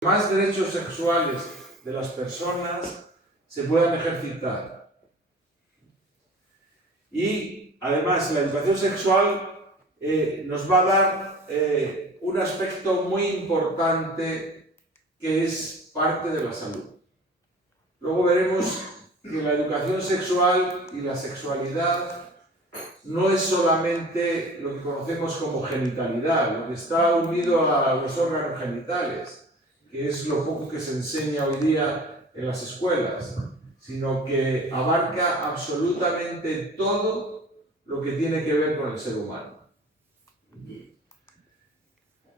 más derechos sexuales de las personas se puedan ejercitar. Y además la educación sexual nos va a dar un aspecto muy importante que es parte de la salud. Luego veremos que la educación sexual y la sexualidad no es solamente lo que conocemos como genitalidad, lo que está unido a los órganos genitales, que es lo poco que se enseña hoy día en las escuelas, sino que abarca absolutamente todo lo que tiene que ver con el ser humano.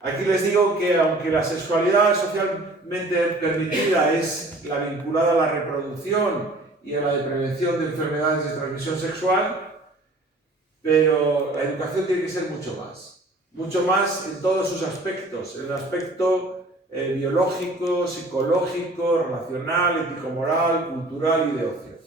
Aquí les digo que aunque la sexualidad socialmente permitida es la vinculada a la reproducción y a la de prevención de enfermedades de transmisión sexual, pero la educación tiene que ser mucho más en todos sus aspectos, en el aspecto biológico, psicológico, relacional, ético-moral, cultural y de ocio.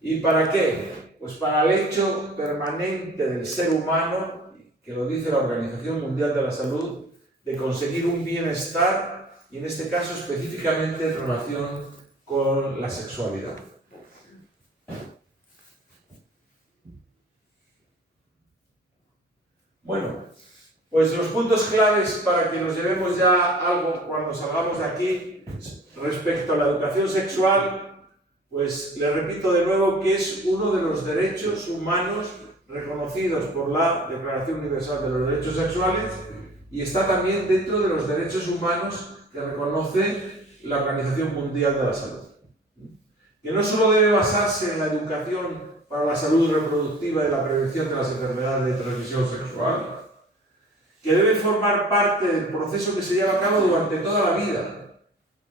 ¿Y para qué? Pues para el hecho permanente del ser humano, que lo dice la Organización Mundial de la Salud, de conseguir un bienestar, y en este caso específicamente en relación con la sexualidad. Bueno, pues los puntos claves para que nos llevemos ya algo cuando salgamos de aquí respecto a la educación sexual, pues le repito de nuevo que es uno de los derechos humanos reconocidos por la Declaración Universal de los Derechos Sexuales y está también dentro de los derechos humanos que reconoce la Organización Mundial de la Salud. Que no solo debe basarse en la educación para la salud reproductiva y la prevención de las enfermedades de transmisión sexual, que debe formar parte del proceso que se lleva a cabo durante toda la vida,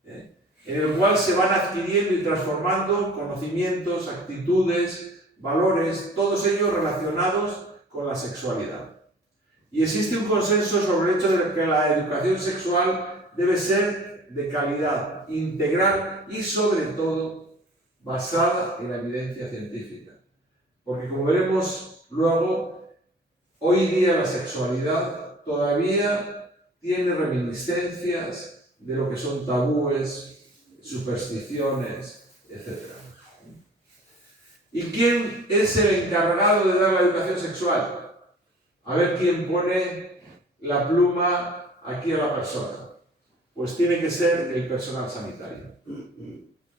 en el cual se van adquiriendo y transformando conocimientos, actitudes, valores, todos ellos relacionados con la sexualidad. Y existe un consenso sobre el hecho de que la educación sexual debe ser de calidad, integral y sobre todo basada en la evidencia científica. Porque como veremos luego, hoy día la sexualidad todavía tiene reminiscencias de lo que son tabúes, supersticiones, etc. ¿Y quién es el encargado de dar la educación sexual? A ver quién pone la pluma aquí a la persona. Pues tiene que ser el personal sanitario,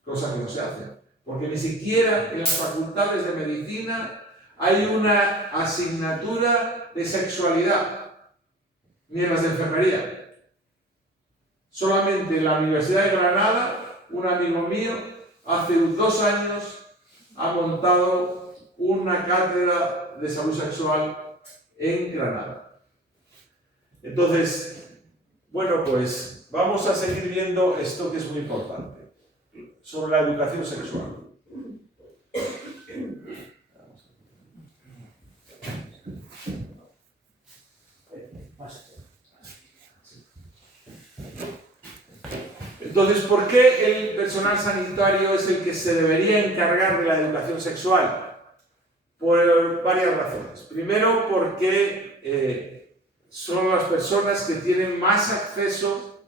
cosa que no se hace. Porque ni siquiera en las facultades de medicina hay una asignatura de sexualidad, ni en las de enfermería. Solamente en la Universidad de Granada, un amigo mío, hace 2 años, ha montado una cátedra de salud sexual en Granada. Entonces, bueno, pues vamos a seguir viendo esto que es muy importante, sobre la educación sexual. Entonces, ¿por qué el personal sanitario es el que se debería encargar de la educación sexual? Por varias razones. Primero, porque son las personas que tienen más acceso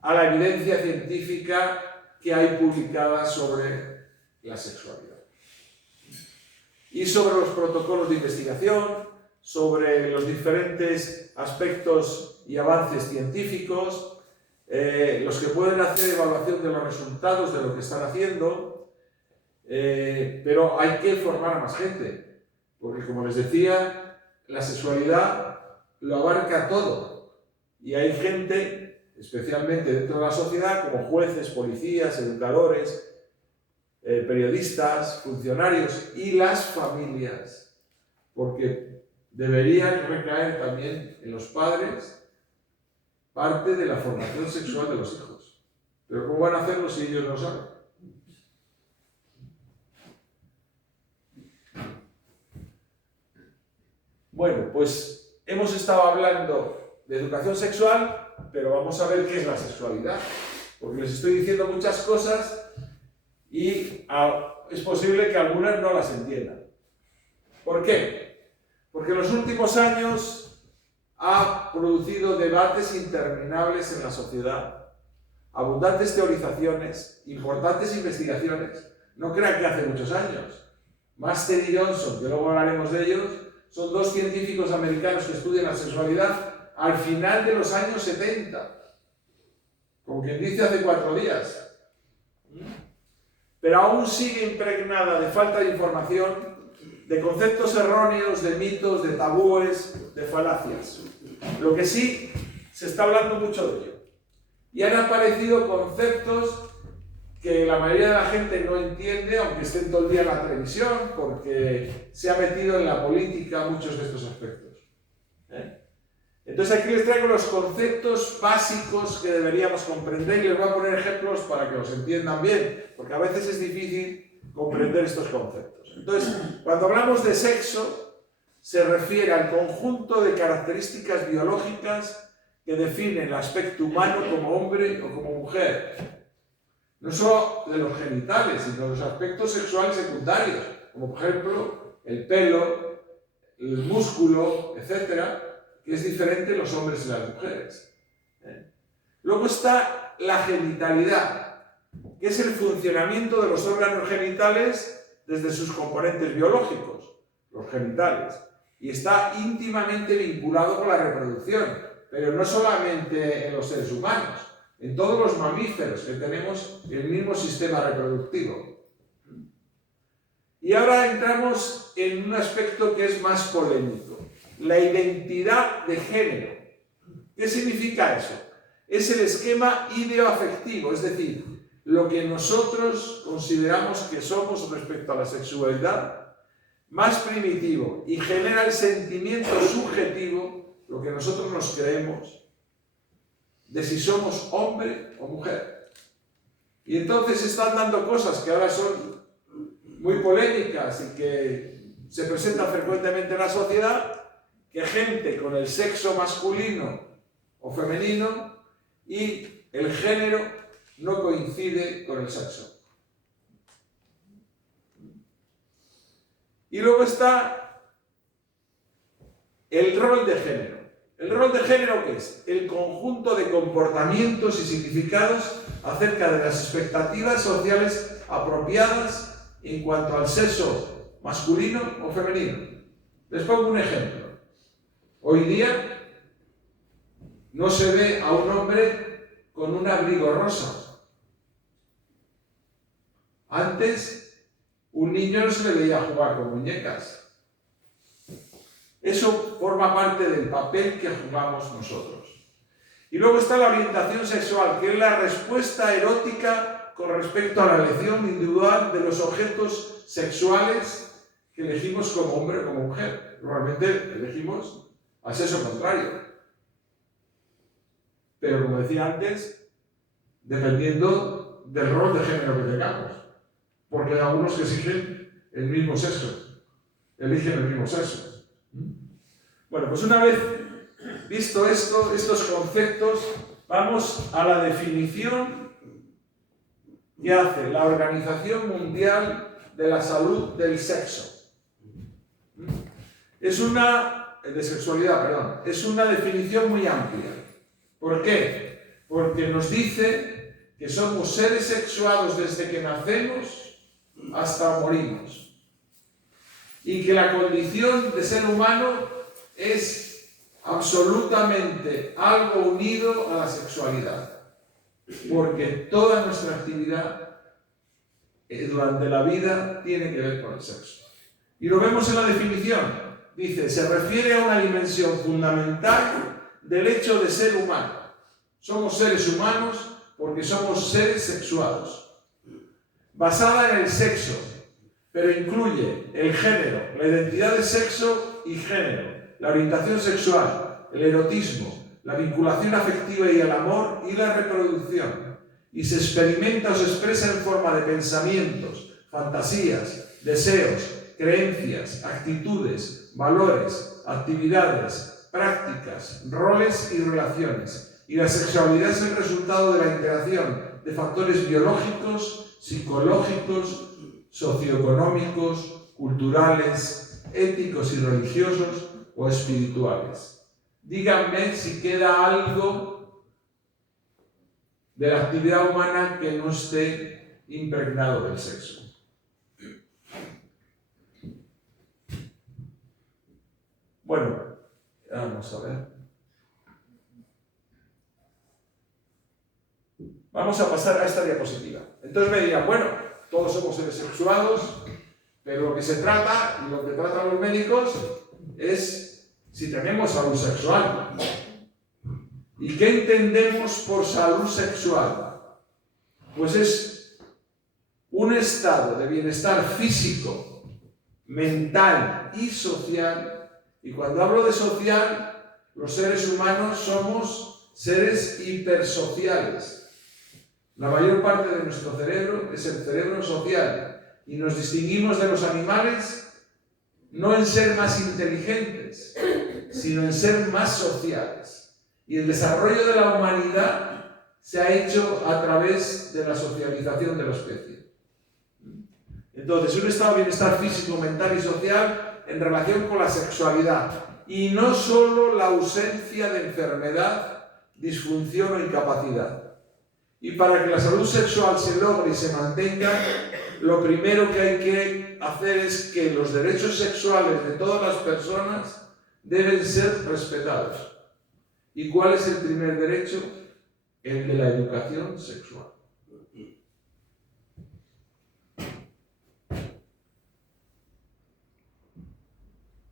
a la evidencia científica que hay publicada sobre la sexualidad. Y sobre los protocolos de investigación, sobre los diferentes aspectos y avances científicos, los que pueden hacer evaluación de los resultados de lo que están haciendo, pero hay que formar a más gente, porque como les decía, la sexualidad lo abarca todo, y hay gente, especialmente dentro de la sociedad, como jueces, policías, educadores, periodistas, funcionarios y las familias, porque debería recaer también en los padres parte de la formación sexual de los hijos. Pero ¿cómo van a hacerlo si ellos no lo saben? Bueno, pues hemos estado hablando de educación sexual, pero vamos a ver qué es la sexualidad. Porque les estoy diciendo muchas cosas y es posible que algunas no las entiendan. ¿Por qué? Porque en los últimos años ha producido debates interminables en la sociedad, abundantes teorizaciones, importantes investigaciones. No crean que hace muchos años. Master y Johnson, que luego hablaremos de ellos, son dos científicos americanos que estudian la sexualidad al final de los años 70. Como quien dice, hace 4 días. Pero aún sigue impregnada de falta de información, de conceptos erróneos, de mitos, de tabúes, de falacias. Lo que sí, se está hablando mucho de ello. Y han aparecido conceptos que la mayoría de la gente no entiende, aunque estén todo el día en la televisión, porque se ha metido en la política muchos de estos aspectos. Entonces aquí les traigo los conceptos básicos que deberíamos comprender y les voy a poner ejemplos para que los entiendan bien, porque a veces es difícil comprender estos conceptos. Entonces, cuando hablamos de sexo, se refiere al conjunto de características biológicas que definen el aspecto humano como hombre o como mujer. No solo de los genitales, sino de los aspectos sexuales secundarios, como por ejemplo el pelo, el músculo, etc., que es diferente en los hombres y las mujeres. Luego está la genitalidad, que es el funcionamiento de los órganos genitales desde sus componentes biológicos, los genitales, y está íntimamente vinculado con la reproducción, pero no solamente en los seres humanos, en todos los mamíferos que tenemos el mismo sistema reproductivo. Y ahora entramos en un aspecto que es más polémico, la identidad de género. ¿Qué significa eso? Es el esquema ideoafectivo, es decir, lo que nosotros consideramos que somos respecto a la sexualidad, más primitivo, y genera el sentimiento subjetivo, lo que nosotros nos creemos, de si somos hombre o mujer. Y entonces se están dando cosas que ahora son muy polémicas y que se presentan frecuentemente en la sociedad, que gente con el sexo masculino o femenino y el género no coincide con el sexo. Y luego está el rol de género. ¿El rol de género qué es? El conjunto de comportamientos y significados acerca de las expectativas sociales apropiadas en cuanto al sexo masculino o femenino. Les pongo un ejemplo. Hoy día no se ve a un hombre con un abrigo rosa. Antes, un niño no se le veía jugar con muñecas. Eso forma parte del papel que jugamos nosotros. Y luego está la orientación sexual, que es la respuesta erótica con respecto a la elección individual de los objetos sexuales que elegimos como hombre o como mujer. Normalmente elegimos al sexo contrario. Pero como decía antes, dependiendo del rol de género que tengamos. Porque hay algunos que exigen el mismo sexo, eligen el mismo sexo. Bueno, pues una vez visto esto, estos conceptos, vamos a la definición que hace la Organización Mundial de la Salud del Sexo. Es una definición muy amplia. ¿Por qué? Porque nos dice que somos seres sexuados desde que nacemos hasta morimos. Y que la condición de ser humano es absolutamente algo unido a la sexualidad. Porque toda nuestra actividad durante la vida tiene que ver con el sexo. Y lo vemos en la definición. Dice, se refiere a una dimensión fundamental del hecho de ser humano. Somos seres humanos porque somos seres sexuados. Basada en el sexo, pero incluye el género, la identidad de sexo y género, la orientación sexual, el erotismo, la vinculación afectiva y el amor y la reproducción. Y se experimenta o se expresa en forma de pensamientos, fantasías, deseos, creencias, actitudes, valores, actividades, prácticas, roles y relaciones. Y la sexualidad es el resultado de la interacción de factores biológicos, psicológicos, socioeconómicos, culturales, éticos y religiosos o espirituales. díganme si queda algo de la actividad humana que no esté impregnado del sexo. Bueno, vamos a ver. Vamos a pasar a esta diapositiva. Entonces me dirán, bueno, todos somos seres sexuados, pero lo que se trata, y lo que tratan los médicos, es si tenemos salud sexual. ¿Y qué entendemos por salud sexual? Pues es un estado de bienestar físico, mental y social. Y cuando hablo de social, los seres humanos somos seres hipersociales. La mayor parte de nuestro cerebro es el cerebro social y nos distinguimos de los animales no en ser más inteligentes, sino en ser más sociales. Y el desarrollo de la humanidad se ha hecho a través de la socialización de la especie. Entonces, un estado de bienestar físico, mental y social en relación con la sexualidad, y no solo la ausencia de enfermedad, disfunción o incapacidad. Y para que la salud sexual se logre y se mantenga, lo primero que hay que hacer es que los derechos sexuales de todas las personas deben ser respetados. ¿Y cuál es el primer derecho? El de la educación sexual.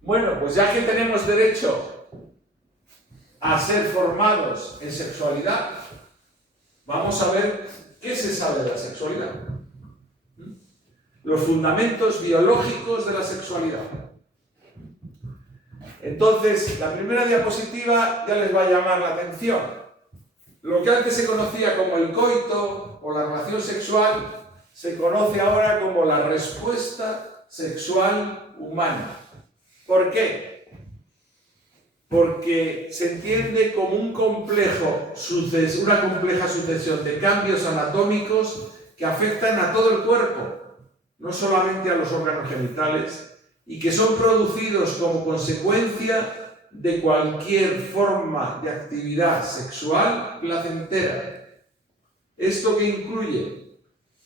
Bueno, pues ya que tenemos derecho a ser formados en sexualidad, vamos a ver qué se sabe de la sexualidad. Los fundamentos biológicos de la sexualidad. Entonces, la primera diapositiva ya les va a llamar la atención. Lo que antes se conocía como el coito o la relación sexual, se conoce ahora como la respuesta sexual humana. ¿Por qué? Porque se entiende como una compleja sucesión de cambios anatómicos que afectan a todo el cuerpo, no solamente a los órganos genitales, y que son producidos como consecuencia de cualquier forma de actividad sexual placentera. ¿Esto qué incluye?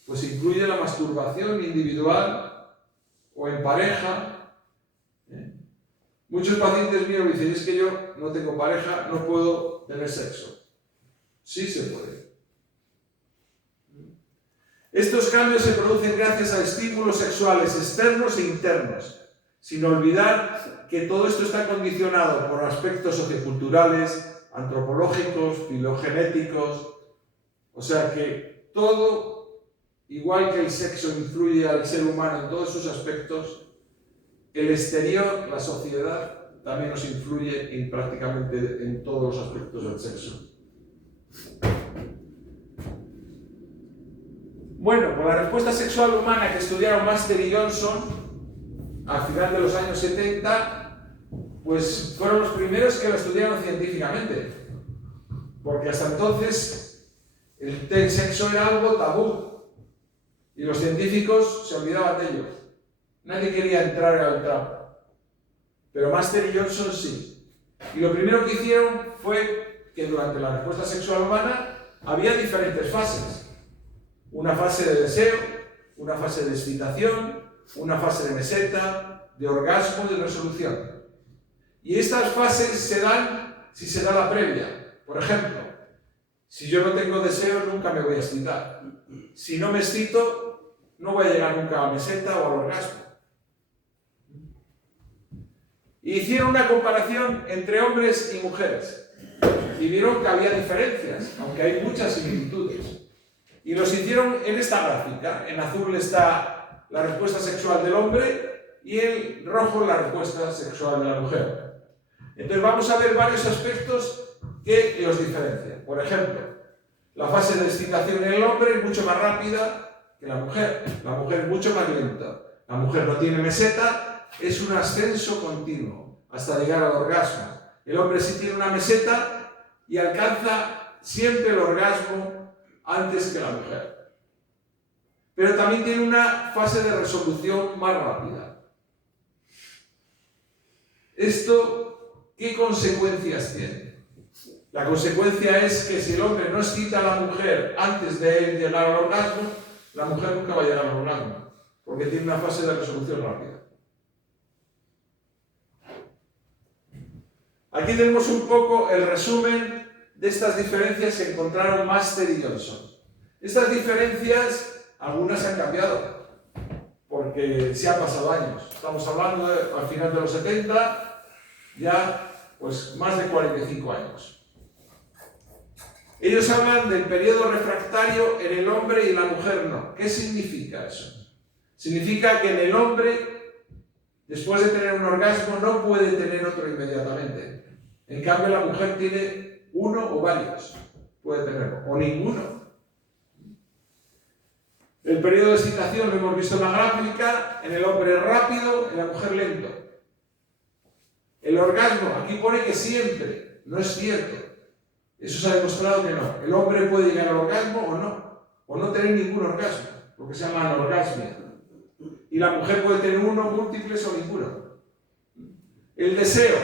Pues incluye la masturbación individual o en pareja. Muchos pacientes míos me dicen, es que yo no tengo pareja, no puedo tener sexo. Sí se puede. Estos cambios se producen gracias a estímulos sexuales externos e internos, sin olvidar que todo esto está condicionado por aspectos socioculturales, antropológicos, filogenéticos. O sea que todo, igual que el sexo influye al ser humano en todos sus aspectos, el exterior, la sociedad, también nos influye prácticamente en todos los aspectos del sexo. Bueno, con la respuesta sexual humana que estudiaron Master y Johnson al final de los años 70, pues fueron los primeros que lo estudiaron científicamente. Porque hasta entonces el sexo era algo tabú y los científicos se olvidaban de ello. Nadie quería entrar al trapo, pero Master y Johnson sí. Y lo primero que hicieron fue que durante la respuesta sexual humana había diferentes fases. Una fase de deseo, una fase de excitación, una fase de meseta, de orgasmo y de resolución. Y estas fases se dan si se da la previa. Por ejemplo, si yo no tengo deseo, nunca me voy a excitar. Si no me excito, no voy a llegar nunca a la meseta o al orgasmo. Hicieron una comparación entre hombres y mujeres y vieron que había diferencias, aunque hay muchas similitudes. Y los hicieron en esta gráfica. En azul está la respuesta sexual del hombre y en rojo la respuesta sexual de la mujer. Entonces vamos a ver varios aspectos que los diferencian. Por ejemplo, la fase de excitación en el hombre es mucho más rápida que la mujer es mucho más lenta. La mujer no tiene meseta, es un ascenso continuo hasta llegar al orgasmo. El hombre sí tiene una meseta y alcanza siempre el orgasmo antes que la mujer. Pero también tiene una fase de resolución más rápida. Esto ¿qué consecuencias tiene? La consecuencia es que si el hombre no excita a la mujer antes de llegar al orgasmo, la mujer nunca va a llegar al orgasmo, porque tiene una fase de resolución rápida. Aquí tenemos un poco el resumen de estas diferencias que encontraron Master y Johnson. Estas diferencias, algunas han cambiado, porque se han pasado años. Estamos hablando al final de los 70, ya pues más de 45 años. Ellos hablan del periodo refractario en el hombre y en la mujer no. ¿Qué significa eso? Significa que en el hombre, después de tener un orgasmo, no puede tener otro inmediatamente. En cambio, la mujer tiene uno o varios. Puede tenerlo, o ninguno. El periodo de excitación lo hemos visto en la gráfica, en el hombre rápido, en la mujer lento. El orgasmo, aquí pone que siempre, no es cierto. Eso se ha demostrado que no. El hombre puede llegar al orgasmo o no tener ningún orgasmo, lo que se llama anorgasmia. Y la mujer puede tener uno, múltiples o ninguno. El deseo.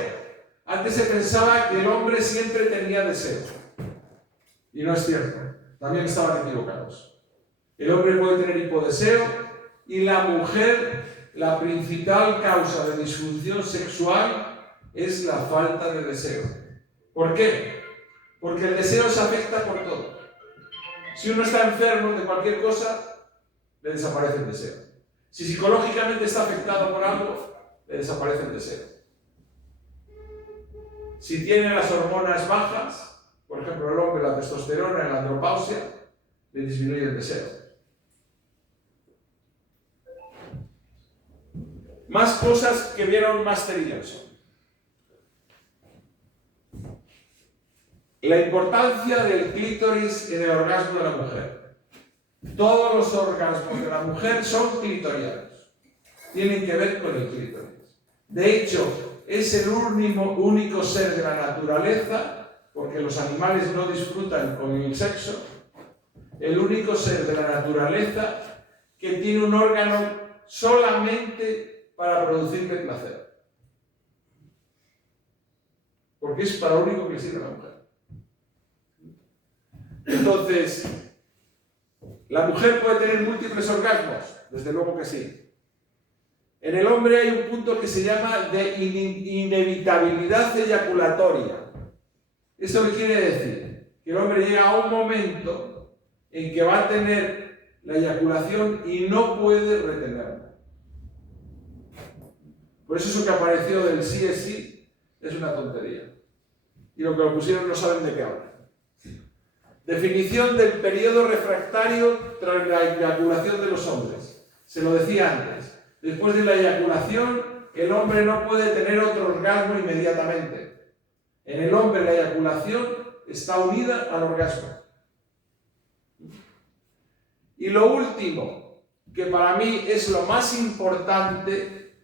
Antes se pensaba que el hombre siempre tenía deseo. Y no es cierto. También estaban equivocados. El hombre puede tener hipodeseo y la mujer, la principal causa de disfunción sexual es la falta de deseo. ¿Por qué? Porque el deseo se afecta por todo. Si uno está enfermo de cualquier cosa, le desaparece el deseo. Si psicológicamente está afectado por algo, le desaparece el deseo. Si tiene las hormonas bajas, por ejemplo el hombre, la testosterona y la andropausia, le disminuye el deseo. Más cosas que vieron Master y Johnson. La importancia del clítoris en el orgasmo de la mujer. Todos los orgasmos de la mujer son clitorianos. Tienen que ver con el clítoris. De hecho, es el único ser de la naturaleza, porque los animales no disfrutan con el sexo, el único ser de la naturaleza que tiene un órgano solamente para producirle placer. Porque es para lo único que sirve a la mujer. Entonces, ¿la mujer puede tener múltiples orgasmos? Desde luego que sí. En el hombre hay un punto que se llama de inevitabilidad eyaculatoria. ¿Eso qué quiere decir? Que el hombre llega a un momento en que va a tener la eyaculación y no puede retenerla. Por eso que apareció del sí es sí es una tontería. Y lo que lo pusieron no saben de qué hablan. Definición del periodo refractario tras la eyaculación de los hombres. Se lo decía antes. Después de la eyaculación, el hombre no puede tener otro orgasmo inmediatamente. En el hombre la eyaculación está unida al orgasmo. Y lo último, que para mí es lo más importante,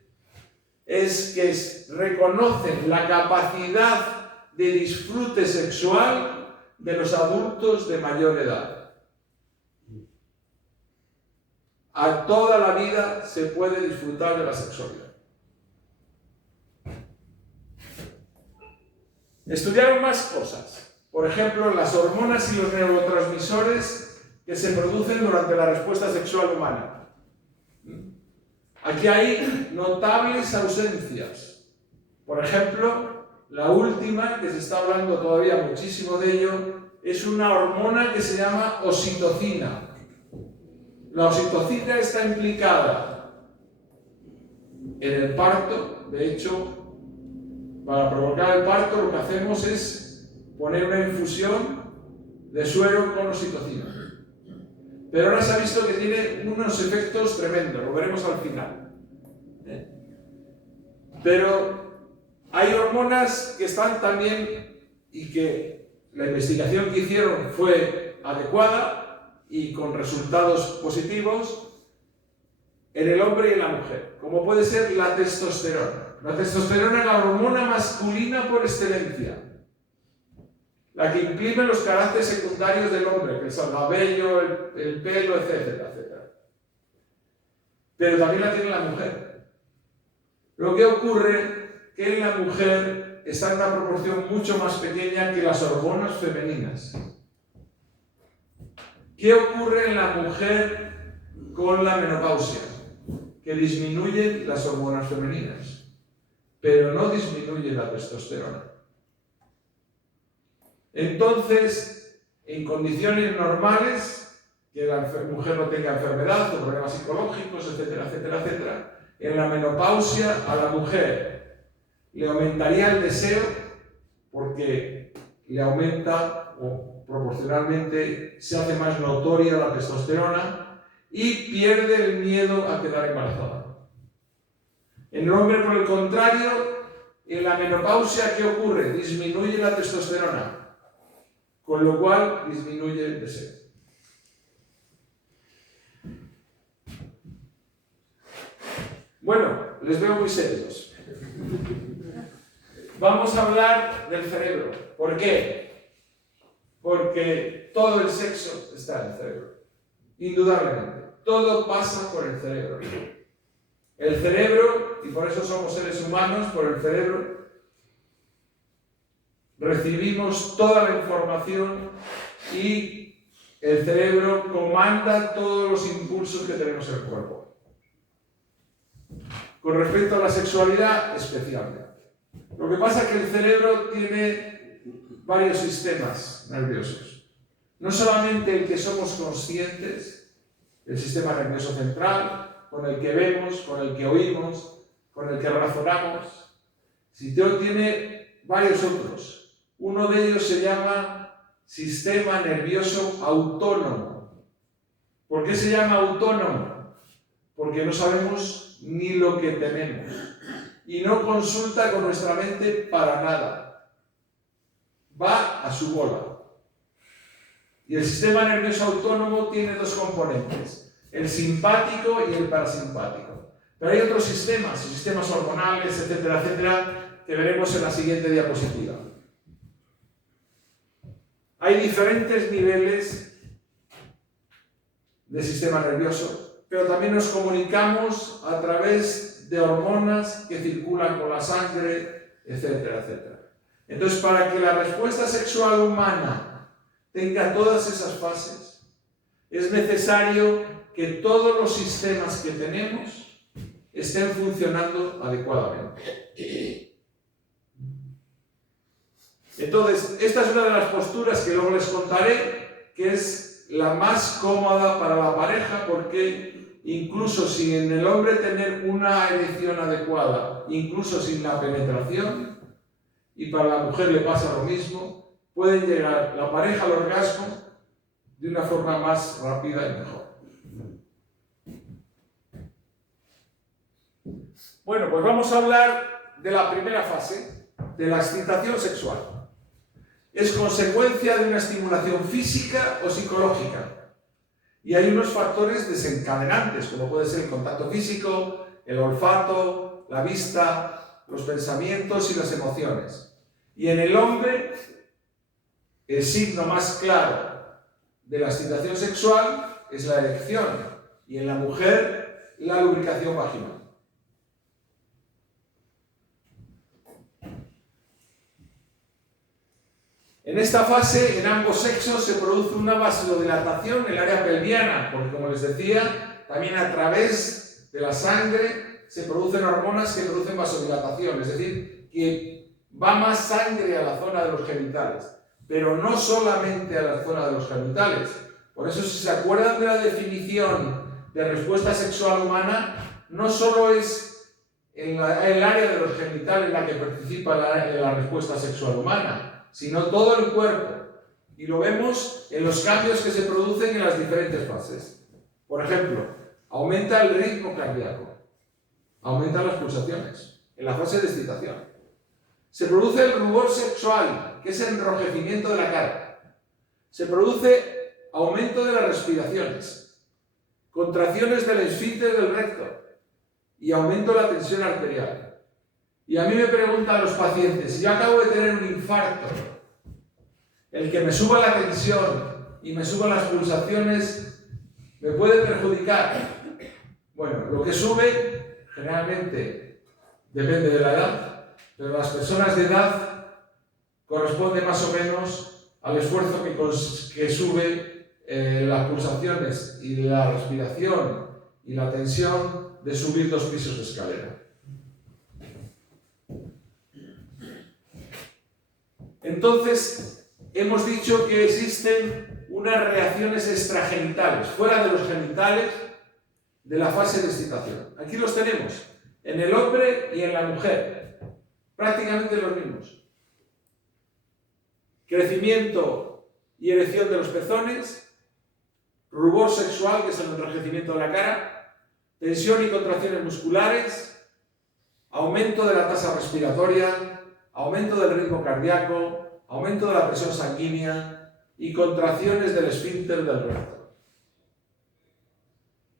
es que reconocen la capacidad de disfrute sexual de los adultos de mayor edad. A toda la vida se puede disfrutar de la sexualidad. Estudiaron más cosas. Por ejemplo, las hormonas y los neurotransmisores que se producen durante la respuesta sexual humana. Aquí hay notables ausencias. Por ejemplo, la última, que se está hablando todavía muchísimo de ello, es una hormona que se llama oxitocina. La oxitocina está implicada en el parto. De hecho, para provocar el parto lo que hacemos es poner una infusión de suero con oxitocina. Pero ahora se ha visto que tiene unos efectos tremendos, lo veremos al final. Pero hay hormonas que están también y que la investigación que hicieron fue adecuada y con resultados positivos en el hombre y en la mujer, como puede ser la testosterona. La testosterona es la hormona masculina por excelencia, la que imprime los caracteres secundarios del hombre, que es el cabello, el pelo, etcétera, etcétera. Pero también la tiene la mujer. Lo que ocurre que en la mujer está en una proporción mucho más pequeña que las hormonas femeninas. ¿Qué ocurre en la mujer con la menopausia? Que disminuyen las hormonas femeninas, pero no disminuye la testosterona. Entonces, en condiciones normales, que la mujer no tenga enfermedad o problemas psicológicos, etcétera, etcétera, etcétera, en la menopausia a la mujer le aumentaría el deseo porque le aumenta o proporcionalmente se hace más notoria la testosterona y pierde el miedo a quedar embarazada. En el hombre, por el contrario, en la menopausia, ¿qué ocurre? Disminuye la testosterona, con lo cual disminuye el deseo. Bueno, les veo muy serios. Vamos a hablar del cerebro. ¿Por qué? Porque todo el sexo está en el cerebro. Indudablemente. Todo pasa por el cerebro. El cerebro, y por eso somos seres humanos, por el cerebro recibimos toda la información y el cerebro comanda todos los impulsos que tenemos en el cuerpo. Con respecto a la sexualidad, especialmente. Lo que pasa es que el cerebro tiene varios sistemas nerviosos. No solamente el que somos conscientes, el sistema nervioso central, con el que vemos, con el que oímos, con el que razonamos, sino tiene varios otros. Uno de ellos se llama sistema nervioso autónomo. ¿Por qué se llama autónomo? Porque no sabemos ni lo que tememos y no consulta con nuestra mente para nada. Va a su bola. Y el sistema nervioso autónomo tiene dos componentes, el simpático y el parasimpático. Pero hay otros sistemas hormonales, etcétera, etcétera, que veremos en la siguiente diapositiva. Hay diferentes niveles de sistema nervioso, pero también nos comunicamos a través de hormonas que circulan con la sangre, etcétera, etcétera. Entonces, para que la respuesta sexual humana tenga todas esas fases, es necesario que todos los sistemas que tenemos estén funcionando adecuadamente. Entonces, esta es una de las posturas que luego les contaré, que es la más cómoda para la pareja, porque incluso sin en el hombre tener una erección adecuada, incluso sin la penetración, y para la mujer le pasa lo mismo, puede llegar la pareja al orgasmo de una forma más rápida y mejor. Bueno, pues vamos a hablar de la primera fase, de la excitación sexual. Es consecuencia de una estimulación física o psicológica. Y hay unos factores desencadenantes, como puede ser el contacto físico, el olfato, la vista, los pensamientos y las emociones. Y en el hombre, el signo más claro de la excitación sexual es la erección. Y en la mujer, la lubricación vaginal. En esta fase, en ambos sexos, se produce una vasodilatación en el área pelviana, porque como les decía, también a través de la sangre se producen hormonas que producen vasodilatación, es decir, que va más sangre a la zona de los genitales, pero no solamente a la zona de los genitales. Por eso, si se acuerdan de la definición de respuesta sexual humana, no solo es en el área de los genitales en la que participa la respuesta sexual humana, sino todo el cuerpo. Y lo vemos en los cambios que se producen en las diferentes fases. Por ejemplo, aumenta el ritmo cardíaco, aumentan las pulsaciones en la fase de excitación. Se produce el rubor sexual, que es el enrojecimiento de la cara. Se produce aumento de las respiraciones, contracciones del esfínter del recto y aumento de la tensión arterial. Y a mí me preguntan los pacientes, si yo acabo de tener un infarto, el que me suba la tensión y me suban las pulsaciones, ¿me puede perjudicar? Bueno, lo que sube generalmente depende de la edad, pero las personas de edad corresponde más o menos al esfuerzo que sube las pulsaciones y la respiración y la tensión de subir 2 pisos de escalera. Entonces, hemos dicho que existen unas reacciones extragenitales, fuera de los genitales, de la fase de excitación. Aquí los tenemos, en el hombre y en la mujer, prácticamente los mismos. Crecimiento y erección de los pezones, rubor sexual, que es el enrojecimiento de la cara, tensión y contracciones musculares, aumento de la tasa respiratoria, aumento del ritmo cardíaco, aumento de la presión sanguínea y contracciones del esfínter del recto.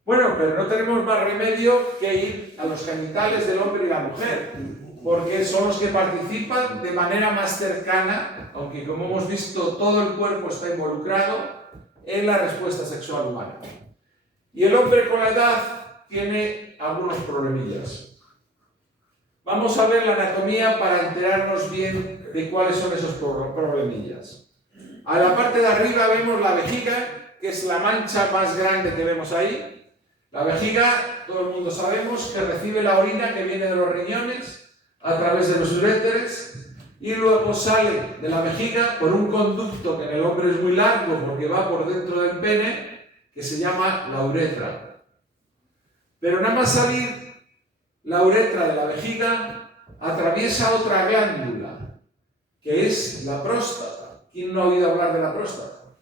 Bueno, pero no tenemos más remedio que ir a los genitales del hombre y la mujer, porque son los que participan de manera más cercana, aunque como hemos visto todo el cuerpo está involucrado en la respuesta sexual humana. Y el hombre con la edad tiene algunos problemillas. Vamos a ver la anatomía para enterarnos bien de cuáles son esos problemillas. A la parte de arriba vemos la vejiga, que es la mancha más grande que vemos ahí. La vejiga, todo el mundo sabemos que recibe la orina que viene de los riñones a través de los uréteres y luego sale de la vejiga por un conducto que en el hombre es muy largo porque va por dentro del pene, que se llama la uretra. Pero nada más salir la uretra de la vejiga atraviesa otra glándula, que es la próstata. ¿Quién no ha oído hablar de la próstata?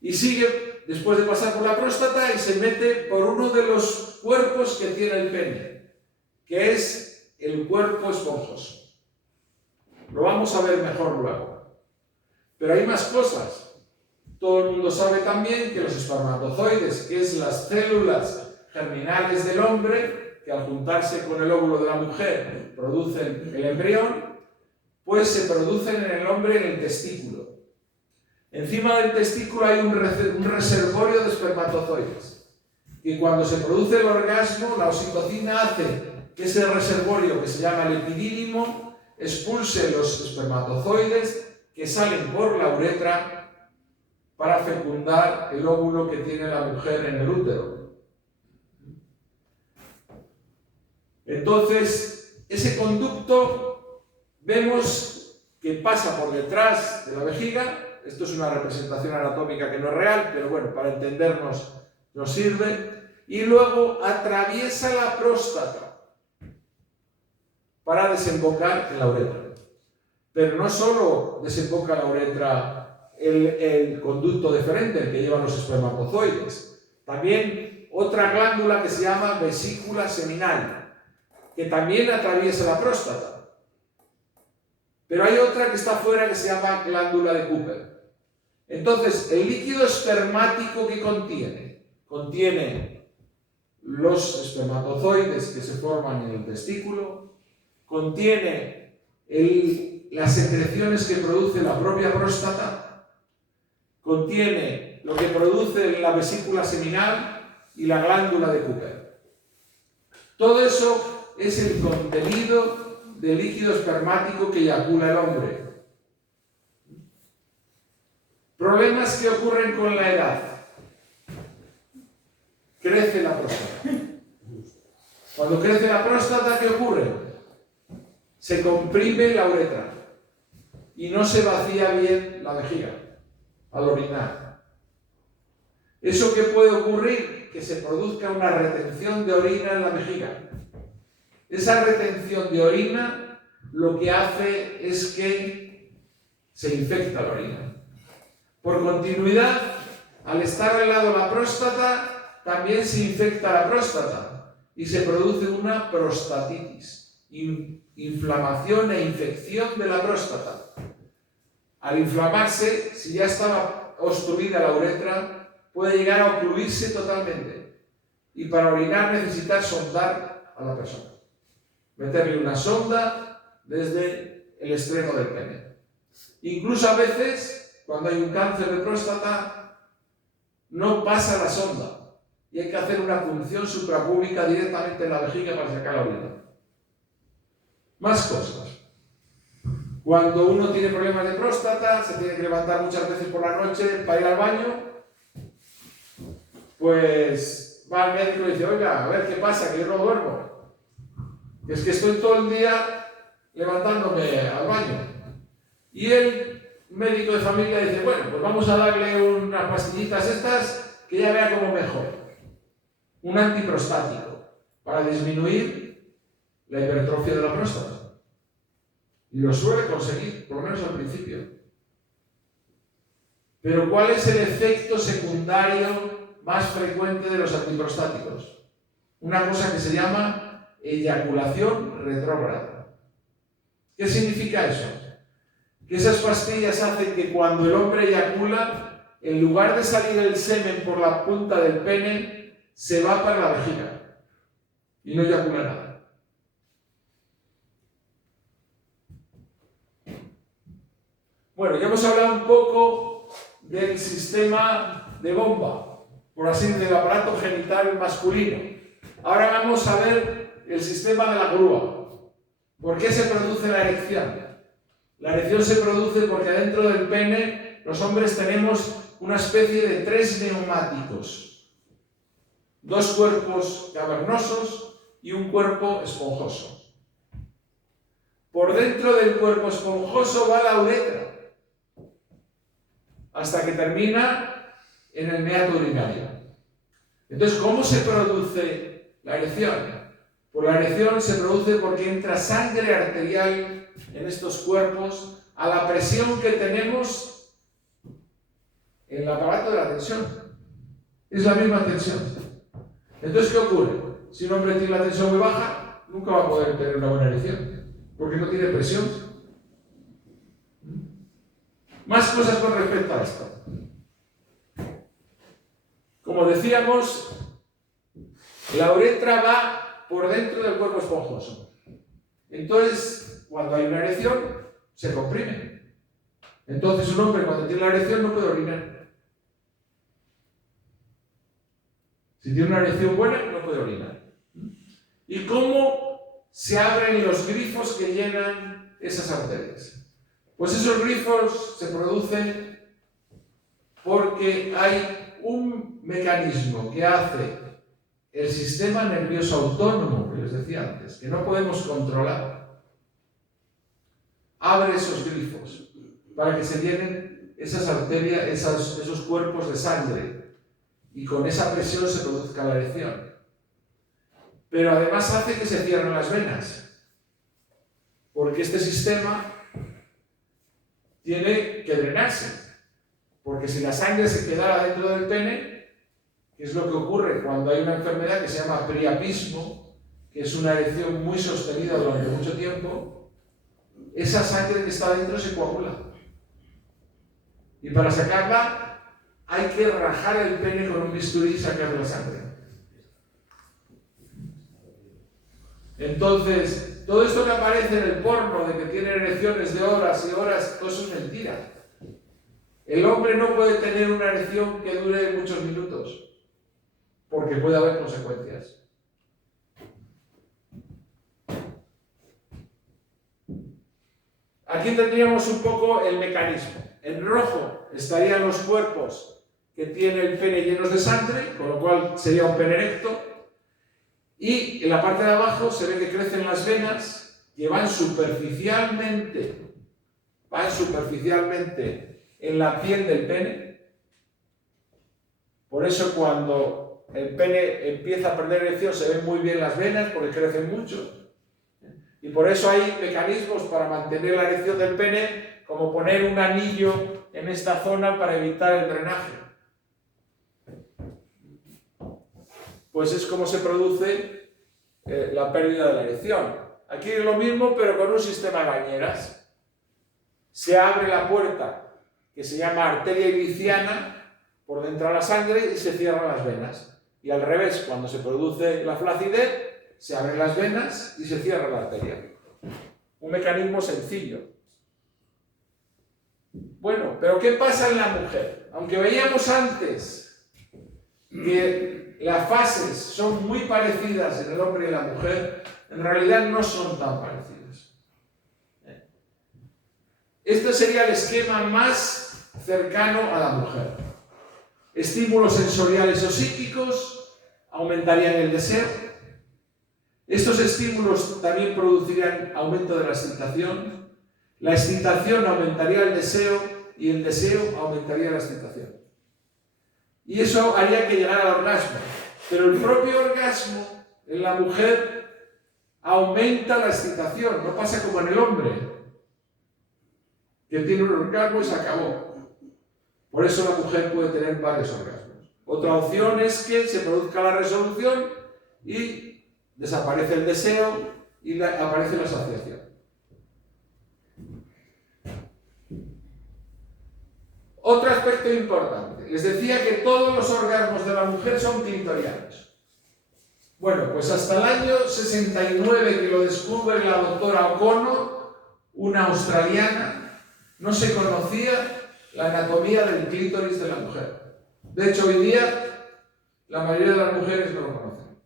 Y sigue después de pasar por la próstata y se mete por uno de los cuerpos que tiene el pene, que es el cuerpo esponjoso. Lo vamos a ver mejor luego. Pero hay más cosas. Todo el mundo sabe también que los espermatozoides, que es las células germinales del hombre, que al juntarse con el óvulo de la mujer producen el embrión, pues se producen en el hombre en el testículo. Encima del testículo hay un reservorio de espermatozoides, y cuando se produce el orgasmo, la oxitocina hace que ese reservorio, que se llama el epidídimo, expulse los espermatozoides que salen por la uretra para fecundar el óvulo que tiene la mujer en el útero. Entonces, ese conducto vemos que pasa por detrás de la vejiga. Esto es una representación anatómica que no es real, pero bueno, para entendernos nos sirve. Y luego atraviesa la próstata para desembocar en la uretra. Pero no solo desemboca en la uretra el conducto deferente, el que lleva los espermatozoides. También otra glándula que se llama vesícula seminal, que también atraviesa la próstata. Pero hay otra que está fuera que se llama glándula de Cooper. Entonces, el líquido espermático que contiene los espermatozoides que se forman en el testículo, contiene las secreciones que produce la propia próstata, contiene lo que produce la vesícula seminal y la glándula de Cooper. Todo eso es el contenido del líquido espermático que eyacula el hombre. Problemas que ocurren con la edad. Crece la próstata. Cuando crece la próstata, ¿qué ocurre? Se comprime la uretra y no se vacía bien la vejiga al orinar. ¿Eso qué puede ocurrir? Que se produzca una retención de orina en la vejiga. Esa retención de orina lo que hace es que se infecta la orina. Por continuidad, al estar al lado de la próstata, también se infecta la próstata y se produce una prostatitis, inflamación e infección de la próstata. Al inflamarse, si ya estaba obstruida la uretra, puede llegar a ocluirse totalmente y para orinar necesita sondar a la persona. Meterle una sonda desde el extremo del pene. Incluso a veces, cuando hay un cáncer de próstata, no pasa la sonda y hay que hacer una punción suprapúbica directamente en la vejiga para sacar la orina. Más cosas. Cuando uno tiene problemas de próstata, se tiene que levantar muchas veces por la noche para ir al baño, pues va al médico y dice, oiga, a ver qué pasa, que yo no duermo. Es que estoy todo el día levantándome al baño. Y el médico de familia dice, bueno, pues vamos a darle unas pastillitas estas que ya vea cómo mejor. Un antiprostático para disminuir la hipertrofia de la próstata. Y lo suele conseguir, por lo menos al principio. Pero ¿cuál es el efecto secundario más frecuente de los antiprostáticos? Una cosa que se llama eyaculación retrógrada. ¿Qué significa eso? Que esas pastillas hacen que cuando el hombre eyacula, en lugar de salir el semen por la punta del pene, se va para la vejiga y no eyacula nada. Bueno, ya hemos hablado un poco del sistema de bomba, por así decirlo, del aparato genital masculino. Ahora vamos a ver el sistema de la grúa. ¿Por qué se produce la erección? La erección se produce porque dentro del pene los hombres tenemos una especie de 3 neumáticos. 2 cuerpos cavernosos y un cuerpo esponjoso. Por dentro del cuerpo esponjoso va la uretra, hasta que termina en el meato urinario. Entonces, ¿cómo se produce la erección? Pues la erección se produce porque entra sangre arterial en estos cuerpos a la presión que tenemos en el aparato de la tensión. Es la misma tensión. Entonces, ¿qué ocurre? Si un hombre tiene la tensión muy baja, nunca va a poder tener una buena erección, porque no tiene presión. Más cosas con respecto a esto. Como decíamos, la uretra va por dentro del cuerpo esponjoso. Entonces, cuando hay una erección, se comprime. Entonces, un hombre cuando tiene la erección no puede orinar. Si tiene una erección buena, no puede orinar. ¿Y cómo se abren los grifos que llenan esas arterias? Pues esos grifos se producen porque hay un mecanismo que hace el sistema nervioso autónomo, que les decía antes, que no podemos controlar. Abre esos grifos para que se llenen esas arterias, esos cuerpos de sangre, y con esa presión se produzca la erección. Pero además hace que se cierren las venas, porque este sistema tiene que drenarse, porque si la sangre se quedara dentro del pene, que es lo que ocurre cuando hay una enfermedad que se llama priapismo, que es una erección muy sostenida durante mucho tiempo, esa sangre que está dentro se coagula. Y para sacarla hay que rajar el pene con un bisturí y sacar la sangre. Entonces, todo esto que aparece en el porno, de que tiene erecciones de horas y horas, todo eso es mentira. El hombre no puede tener una erección que dure muchos minutos, porque puede haber consecuencias. Aquí tendríamos un poco el mecanismo. En rojo estarían los cuerpos que tiene el pene llenos de sangre, con lo cual sería un pene erecto. Y en la parte de abajo se ve que crecen las venas que van superficialmente en la piel del pene. Por eso cuando el pene empieza a perder erección se ven muy bien las venas porque crecen mucho. Y por eso hay mecanismos para mantener la erección del pene, como poner un anillo en esta zona para evitar el drenaje. Pues es como se produce la pérdida de la erección. Aquí es lo mismo, pero con un sistema de bañeras. Se abre la puerta, que se llama arteria iliciana, por dentro de la sangre y se cierran las venas. Y al revés, cuando se produce la flacidez, se abren las venas y se cierra la arteria. Un mecanismo sencillo. Bueno, pero ¿qué pasa en la mujer? Aunque veíamos antes que las fases son muy parecidas en el hombre y en la mujer, en realidad no son tan parecidas. Este sería el esquema más cercano a la mujer. Estímulos sensoriales o psíquicos aumentarían el deseo. Estos estímulos también producirían aumento de la excitación. La excitación aumentaría el deseo y el deseo aumentaría la excitación. Y eso haría que llegara al orgasmo. Pero el propio orgasmo en la mujer aumenta la excitación, no pasa como en el hombre, que tiene un orgasmo y se acabó. Por eso la mujer puede tener varios orgasmos. Otra opción es que se produzca la resolución y desaparece el deseo y aparece la saciación. Otro aspecto importante. Les decía que todos los orgasmos de la mujer son clitorianos. Bueno, pues hasta el año 69, que lo descubre la doctora O'Connor, una australiana, no se conocía la anatomía del clítoris de la mujer. De hecho, hoy día la mayoría de las mujeres no lo conocen.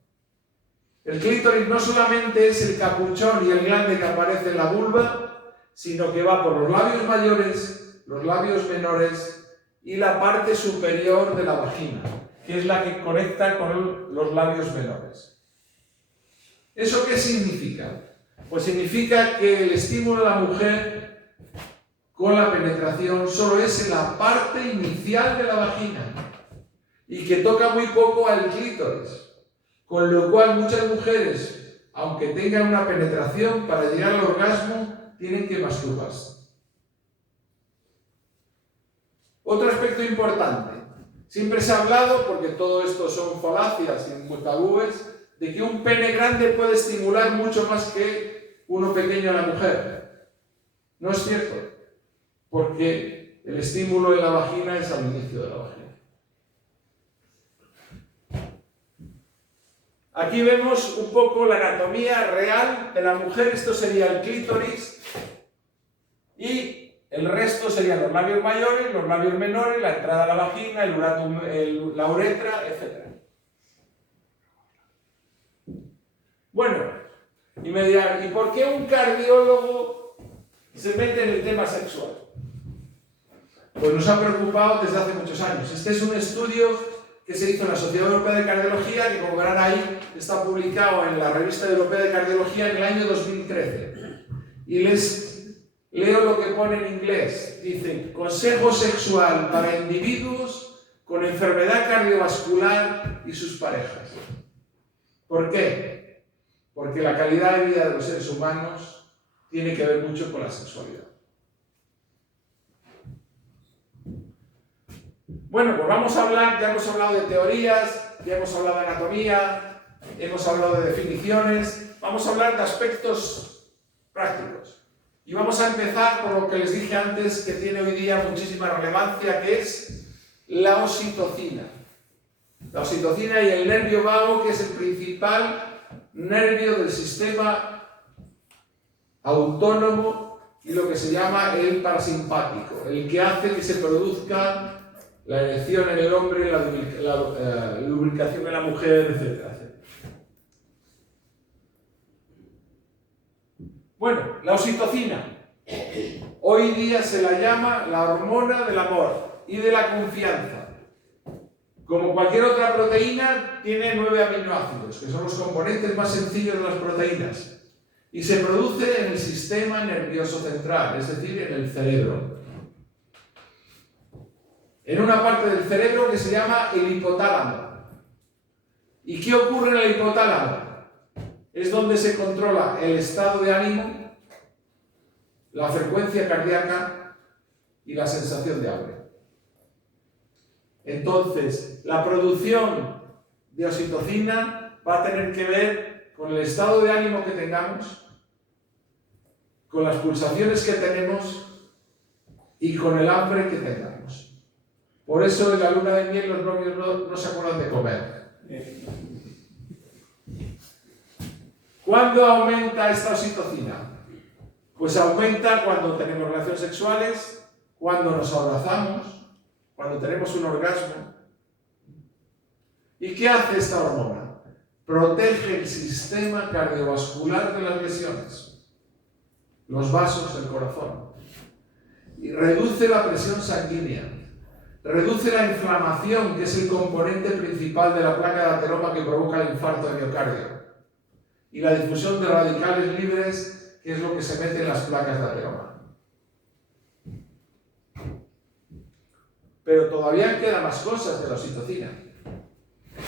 El clítoris no solamente es el capuchón y el glande que aparece en la vulva, sino que va por los labios mayores, los labios menores y la parte superior de la vagina, que es la que conecta con los labios menores. ¿Eso qué significa? Pues significa que el estímulo de la mujer con la penetración solo es en la parte inicial de la vagina y que toca muy poco al clítoris, con lo cual muchas mujeres, aunque tengan una penetración para llegar al orgasmo, tienen que masturbarse. Otro aspecto importante, siempre se ha hablado, porque todo esto son falacias y tabúes, de que un pene grande puede estimular mucho más que uno pequeño a la mujer. No es cierto, porque el estímulo de la vagina es al inicio de la vagina. Aquí vemos un poco la anatomía real de la mujer. Esto sería el clítoris y el resto serían los labios mayores, los labios menores, la entrada a la vagina, la uretra, etc. Bueno, y me dirán, ¿y por qué un cardiólogo se mete en el tema sexual? Pues nos ha preocupado desde hace muchos años. Este es un estudio que se hizo en la Sociedad Europea de Cardiología, que como verán ahí está publicado en la Revista Europea de Cardiología en el año 2013. Y les leo lo que pone en inglés. Dice, consejo sexual para individuos con enfermedad cardiovascular y sus parejas. ¿Por qué? Porque la calidad de vida de los seres humanos tiene que ver mucho con la sexualidad. Bueno, pues vamos a hablar, ya hemos hablado de teorías, ya hemos hablado de anatomía, hemos hablado de definiciones, vamos a hablar de aspectos prácticos. Y vamos a empezar por lo que les dije antes, que tiene hoy día muchísima relevancia, que es la oxitocina. La oxitocina y el nervio vago, que es el principal nervio del sistema autónomo y lo que se llama el parasimpático, el que hace que se produzca la erección en el hombre, la lubricación en la mujer, etc. Bueno, la oxitocina. Hoy día se la llama la hormona del amor y de la confianza. Como cualquier otra proteína, tiene 9 aminoácidos, que son los componentes más sencillos de las proteínas. Y se produce en el sistema nervioso central, es decir, en el cerebro. En una parte del cerebro que se llama el hipotálamo. ¿Y qué ocurre en el hipotálamo? Es donde se controla el estado de ánimo, la frecuencia cardíaca y la sensación de hambre. Entonces, la producción de oxitocina va a tener que ver con el estado de ánimo que tengamos, con las pulsaciones que tenemos y con el hambre que tengamos. Por eso en la luna de miel los novios no se acuerdan de comer. ¿Cuándo aumenta esta oxitocina? Pues aumenta cuando tenemos relaciones sexuales, cuando nos abrazamos, cuando tenemos un orgasmo. ¿Y qué hace esta hormona? Protege el sistema cardiovascular de las lesiones, los vasos del corazón. y reduce la presión sanguínea, reduce la inflamación, que es el componente principal de la placa de ateroma que provoca el infarto de miocardio, y la difusión de radicales libres, que es lo que se mete en las placas de ateroma. Pero todavía quedan más cosas de la oxitocina.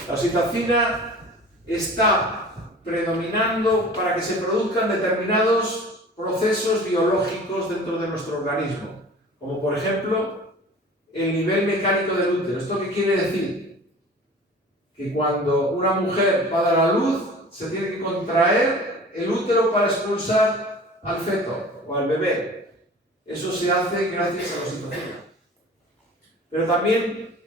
La oxitocina está predominando para que se produzcan determinados procesos biológicos dentro de nuestro organismo, como por ejemplo el nivel mecánico del útero. ¿Esto qué quiere decir? Que cuando una mujer va a dar a luz, se tiene que contraer el útero para expulsar al feto o al bebé. Eso se hace gracias a la oxitocina. Pero también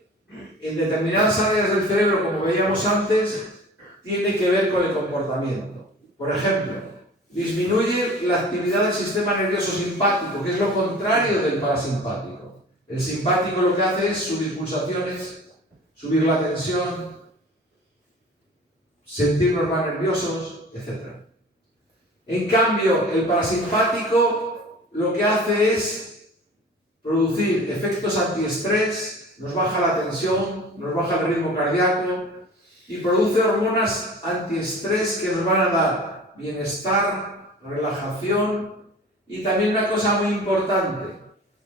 en determinadas áreas del cerebro, como veíamos antes, tiene que ver con el comportamiento. Por ejemplo, disminuye la actividad del sistema nervioso simpático, que es lo contrario del parasimpático. El simpático lo que hace es subir pulsaciones, subir la tensión, sentirnos más nerviosos, etc. En cambio, el parasimpático lo que hace es producir efectos antiestrés, nos baja la tensión, nos baja el ritmo cardíaco y produce hormonas antiestrés que nos van a dar bienestar, relajación y también una cosa muy importante,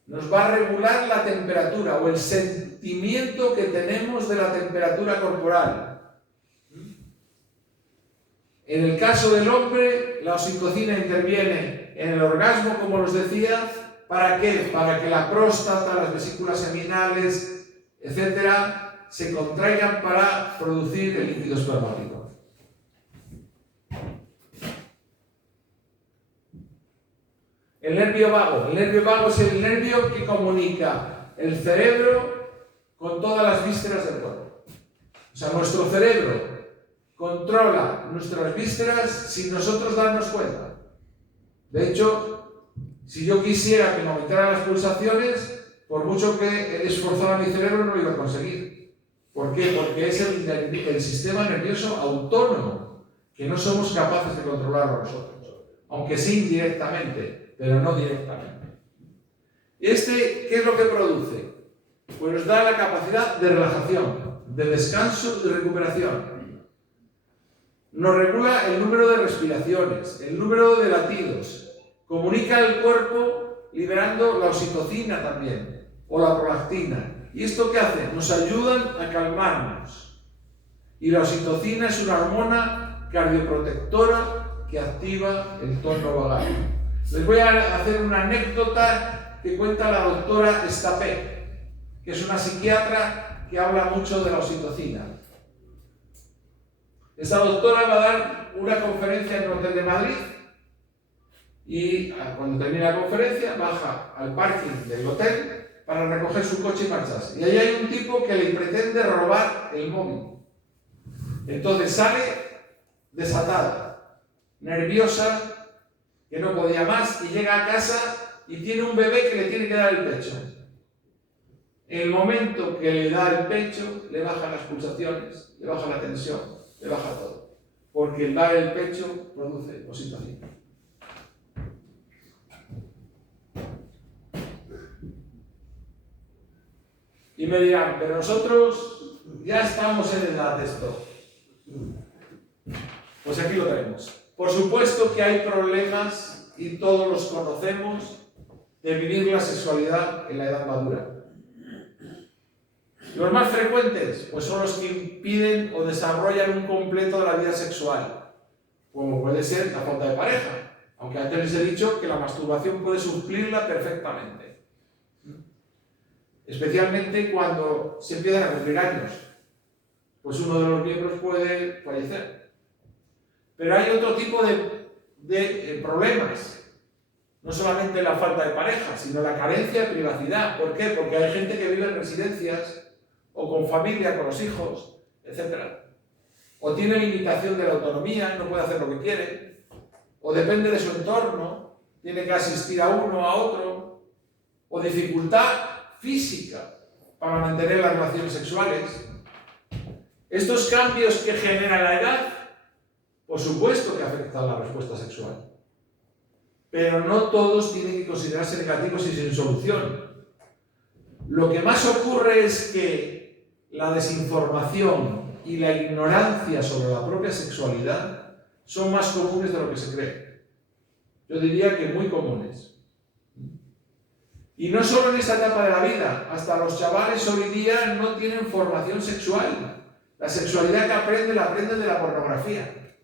nos va a regular la temperatura o el sentimiento que tenemos de la temperatura corporal. En el caso del hombre, la oxitocina interviene en el orgasmo, como os decía. ¿Para qué? Para que la próstata, las vesículas seminales, etcétera, se contraigan para producir el líquido espermático. El nervio vago. El nervio vago es el nervio que comunica el cerebro con todas las vísceras del cuerpo. O sea, nuestro cerebro controla nuestras vísceras sin nosotros darnos cuenta. De hecho, si yo quisiera que me aumentaran las pulsaciones, por mucho que esforzara mi cerebro, no lo iba a conseguir. ¿Por qué? Porque es el sistema nervioso autónomo, que no somos capaces de controlarlo nosotros. Aunque sí indirectamente, pero no directamente. ¿Qué es lo que produce? Pues nos da la capacidad de relajación, de descanso y de recuperación. Nos regula el número de respiraciones, el número de latidos. Comunica al cuerpo liberando la oxitocina también, o la prolactina. ¿Y esto qué hace? Nos ayudan a calmarnos. Y la oxitocina es una hormona cardioprotectora que activa el tono vagal. Les voy a hacer una anécdota que cuenta la doctora Estapé, que es una psiquiatra que habla mucho de la oxitocina. Esta doctora va a dar una conferencia en el Hotel de Madrid. Y cuando termina la conferencia, baja al parking del hotel para recoger su coche y marcharse. Y ahí hay un tipo que le pretende robar el móvil. Entonces sale desatada, nerviosa, que no podía más, y llega a casa y tiene un bebé que le tiene que dar el pecho. En el momento que le da el pecho, le bajan las pulsaciones, le baja la tensión, le baja todo. Porque el dar el pecho produce oxitocina. Y me dirán, pero nosotros ya estamos en edad de esto. Pues aquí lo tenemos. Por supuesto que hay problemas, y todos los conocemos, de vivir la sexualidad en la edad madura. Los más frecuentes, pues son los que impiden o desarrollan un completo de la vida sexual, como puede ser la falta de pareja, aunque antes les he dicho que la masturbación puede suplirla perfectamente. Especialmente cuando se empiezan a cumplir años, pues uno de los miembros puede fallecer. Pero hay otro tipo de problemas, no solamente la falta de pareja, sino la carencia de privacidad. ¿Por qué? Porque hay gente que vive en residencias, o con familia, con los hijos, etc. O tiene limitación de la autonomía, no puede hacer lo que quiere, o depende de su entorno, tiene que asistir a uno, a otro, o dificultad física para mantener las relaciones sexuales. Estos cambios que genera la edad, por supuesto que afectan la respuesta sexual. pero no todos tienen que considerarse negativos y sin solución. Lo que más ocurre es que la desinformación y la ignorancia sobre la propia sexualidad son más comunes de lo que se cree. Yo diría que muy comunes. Y no solo en esta etapa de la vida, hasta los chavales hoy día no tienen formación sexual. La sexualidad que aprenden, la aprenden de la pornografía.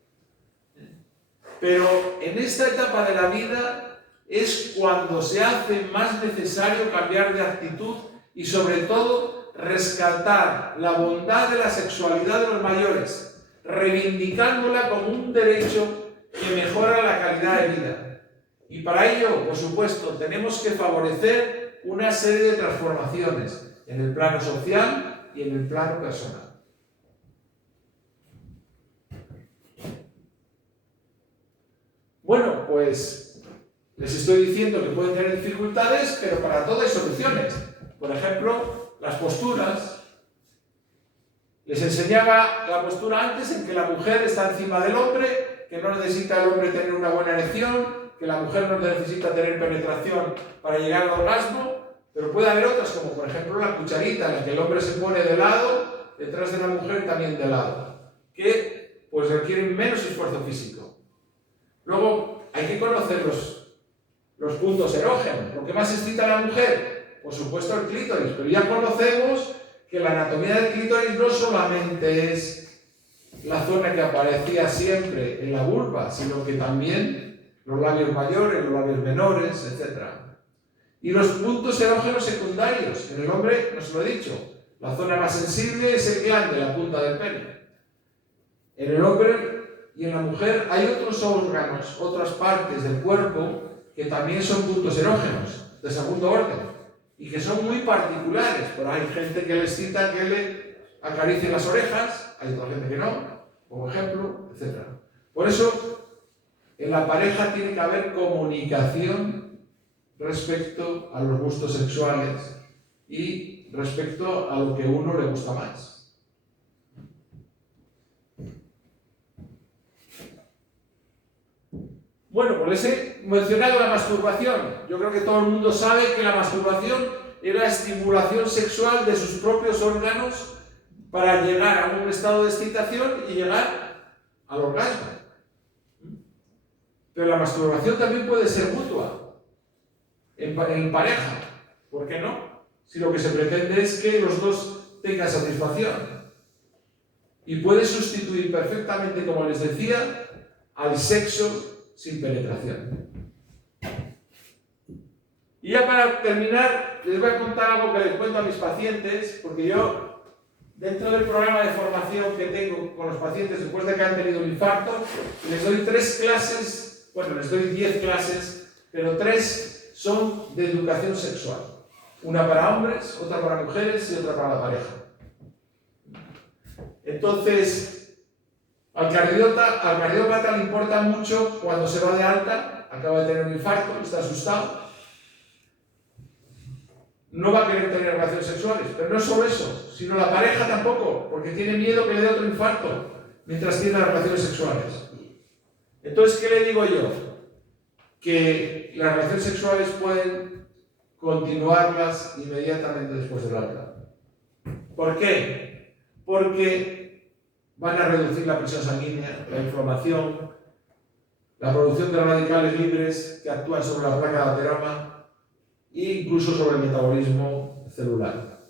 Pero en esta etapa de la vida es cuando se hace más necesario cambiar de actitud y sobre todo rescatar la bondad de la sexualidad de los mayores, reivindicándola como un derecho que mejora la calidad de vida. Y para ello, por supuesto, tenemos que favorecer una serie de transformaciones en el plano social y en el plano personal. Bueno, pues les estoy diciendo que pueden tener dificultades, pero para todo hay soluciones. Por ejemplo, las posturas. Les enseñaba la postura antes en que la mujer está encima del hombre, que no necesita el hombre tener una buena erección, que la mujer no necesita tener penetración para llegar al orgasmo, pero puede haber otras, como por ejemplo la cucharita, en la que el hombre se pone de lado, detrás de la mujer también de lado, que pues requieren menos esfuerzo físico. Luego hay que conocer los puntos erógenos. ¿Lo que más excita a la mujer? Por supuesto el clítoris, pero ya conocemos que la anatomía del clítoris no solamente es la zona que aparecía siempre en la vulva, sino que también los labios mayores, los labios menores, etc. Y los puntos erógenos secundarios. En el hombre, no se lo he dicho, la zona más sensible es el glande, la punta del pene. En el hombre y en la mujer hay otros órganos, otras partes del cuerpo que también son puntos erógenos, de segundo orden, y que son muy particulares. Pero hay gente que les excita que le acaricien las orejas, hay otra gente que no, como ejemplo, etc. Por eso, en la pareja tiene que haber comunicación respecto a los gustos sexuales y respecto a lo que a uno le gusta más. Bueno, pues les he mencionado la masturbación. Yo creo que todo el mundo sabe que la masturbación es la estimulación sexual de sus propios órganos para llegar a un estado de excitación y llegar al orgasmo. Pero la masturbación también puede ser mutua, en pareja. ¿Por qué no? Si lo que se pretende es que los dos tengan satisfacción. Y puede sustituir perfectamente, como les decía, al sexo sin penetración. Y ya para terminar, les voy a contar algo que les cuento a mis pacientes, porque yo, dentro del programa de formación que tengo con los pacientes después de que han tenido un infarto, les doy 3 clases. Bueno, les doy 10 clases, pero 3 son de educación sexual. Una para hombres, otra para mujeres y otra para la pareja. Entonces, al cardiópata le importa mucho cuando se va de alta, acaba de tener un infarto, está asustado. No va a querer tener relaciones sexuales, pero no solo eso, sino la pareja tampoco, porque tiene miedo que le dé otro infarto mientras tiene las relaciones sexuales. Entonces, ¿qué le digo yo? Que las relaciones sexuales pueden continuarlas inmediatamente después del alta. ¿Por qué? Porque van a reducir la presión sanguínea, la inflamación, la producción de radicales libres que actúan sobre la placa de ateroma e incluso sobre el metabolismo celular.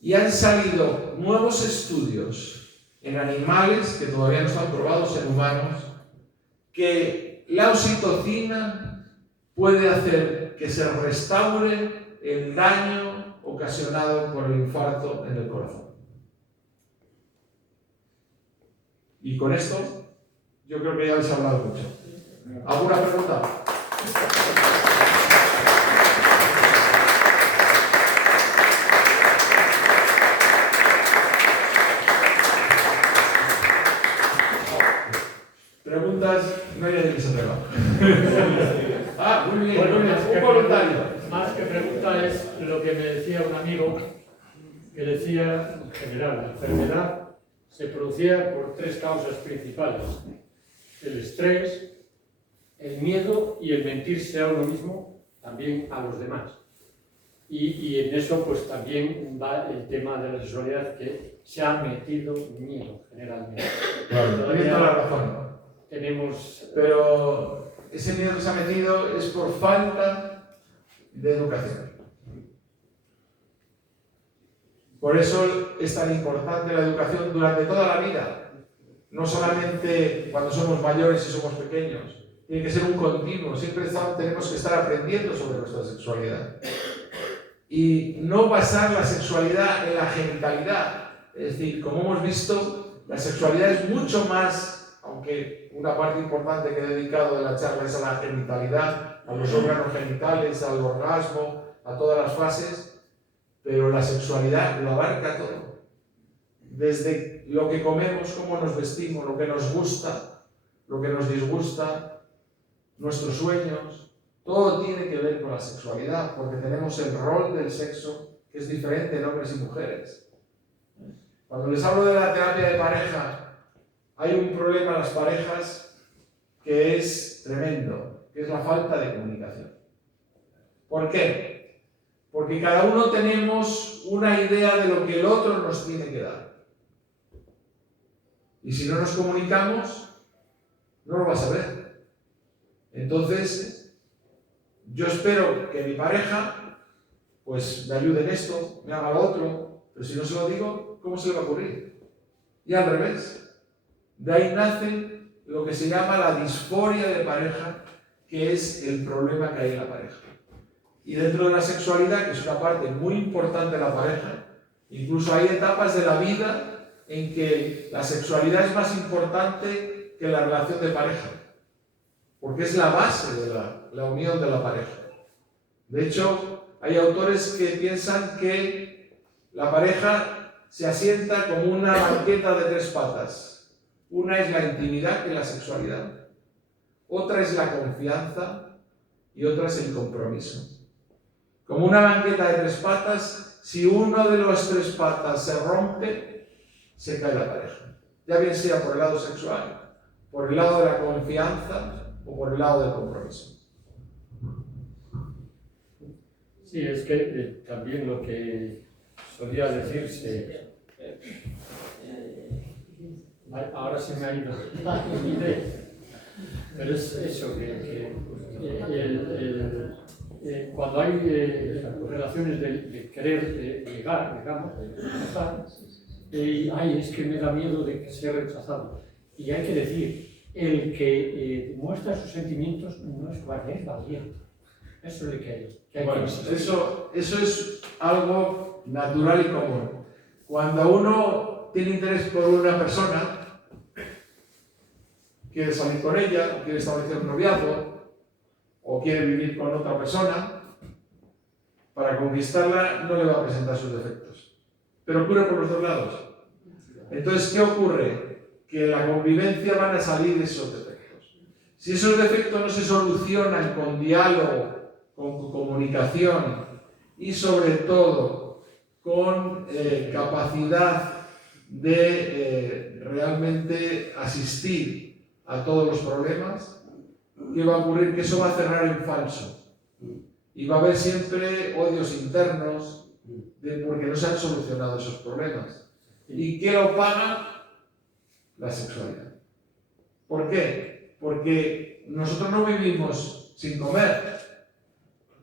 Y han salido nuevos estudios en animales que todavía no están probados en humanos, que la oxitocina puede hacer que se restaure el daño ocasionado por el infarto en el corazón. Y con esto, yo creo que ya habéis hablado mucho. ¿Alguna pregunta? Preguntas, no hay nadie que se atreva. Muy bien, bueno, muy bien. Un voluntario. Más que pregunta es lo que me decía un amigo, que decía, en general, la enfermedad se producía por 3 causas principales: el estrés, el miedo y el mentirse a uno mismo, también a los demás. Y en eso pues también va el tema de la sexualidad, que se ha metido miedo generalmente. Claro, tienes toda la razón. Tenemos... Pero ese miedo que se ha metido es por falta de educación. Por eso es tan importante la educación durante toda la vida. No solamente cuando somos mayores y somos pequeños. Tiene que ser un continuo. Siempre tenemos que estar aprendiendo sobre nuestra sexualidad. Y no basar la sexualidad en la genitalidad. Es decir, como hemos visto, la sexualidad es mucho más, aunque una parte importante que he dedicado de la charla es a la genitalidad, a los órganos genitales, al orgasmo, a todas las fases, pero la sexualidad lo abarca todo. Desde lo que comemos, cómo nos vestimos, lo que nos gusta, lo que nos disgusta, nuestros sueños, todo tiene que ver con la sexualidad, porque tenemos el rol del sexo que es diferente en hombres y mujeres. Cuando les hablo de la terapia de pareja, hay un problema en las parejas que es tremendo, que es la falta de comunicación. ¿Por qué? Porque cada uno tenemos una idea de lo que el otro nos tiene que dar. Y si no nos comunicamos, no lo vas a ver. Entonces, yo espero que mi pareja pues me ayude en esto, me haga lo otro, pero si no se lo digo, ¿cómo se le va a ocurrir? Y al revés. De ahí nace lo que se llama la disforia de pareja, que es el problema que hay en la pareja. Y dentro de la sexualidad, que es una parte muy importante de la pareja, incluso hay etapas de la vida en que la sexualidad es más importante que la relación de pareja, porque es la base de la unión de la pareja. De hecho, hay autores que piensan que la pareja se asienta como una banqueta de 3 patas. Una es la intimidad, que es la sexualidad. Otra es la confianza y otra es el compromiso. Como una banqueta de 3 patas, si uno de las 3 patas se rompe, se cae la pareja. Ya bien sea por el lado sexual, por el lado de la confianza o por el lado del compromiso. Sí, es que también lo que solía decirse, ahora se me ha ido la idea, pero es eso, cuando hay relaciones de querer llegar, digamos, de empezar, es que me da miedo de ser rechazado. Y hay que decir, el que muestra sus sentimientos no es valiente. Eso es lo que hay. Bueno, eso es algo natural y común. Cuando uno tiene interés por una persona, quiere salir con ella, o quiere establecer un noviazgo, o quiere vivir con otra persona, para conquistarla no le va a presentar sus defectos. Pero ocurre por los dos lados. Entonces, ¿qué ocurre? Que en la convivencia van a salir esos defectos. Si esos defectos no se solucionan con diálogo, con comunicación y sobre todo con capacidad de realmente asistir a todos los problemas, ¿qué va a ocurrir? Que eso va a cerrar en falso y va a haber siempre odios internos porque no se han solucionado esos problemas. ¿Y qué lo paga? La sexualidad. ¿Por qué? Porque nosotros no vivimos sin comer.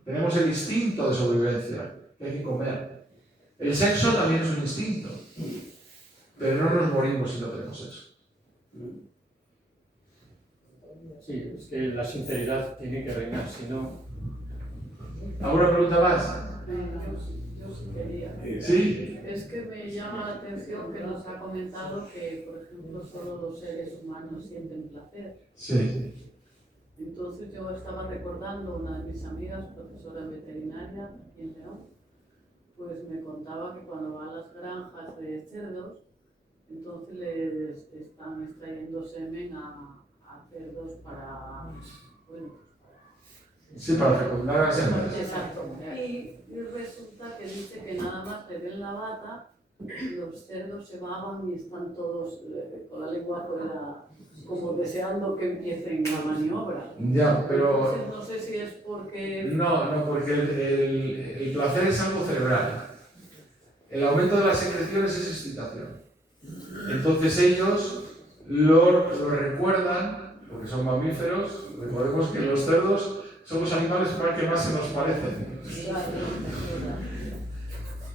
Tenemos el instinto de sobrevivencia, que hay que comer. El sexo también es un instinto, pero no nos morimos si no tenemos sexo. Sí, es que la sinceridad tiene que reinar, si no... ¿Alguna pregunta más? Yo sí quería. ¿Sí? Es que me llama la atención que nos ha comentado que, por ejemplo, solo los seres humanos sienten placer. Sí. Entonces yo estaba recordando una de mis amigas, profesora veterinaria aquí en León, pues me contaba que cuando va a las granjas de cerdos, entonces les están extrayendo semen a cerdos para, bueno, Sí, para fecundar a las hembras. exacto. Y resulta que dice que nada más le ven la bata los cerdos se baban y están todos con la lengua afuera, como deseando que empiecen la maniobra. Ya, pero... Entonces, no sé si es porque... No, porque el placer es algo cerebral. El aumento de las secreciones es excitación. Entonces ellos lo recuerdan, porque son mamíferos. Recordemos que los cerdos son los animales que más se nos parecen.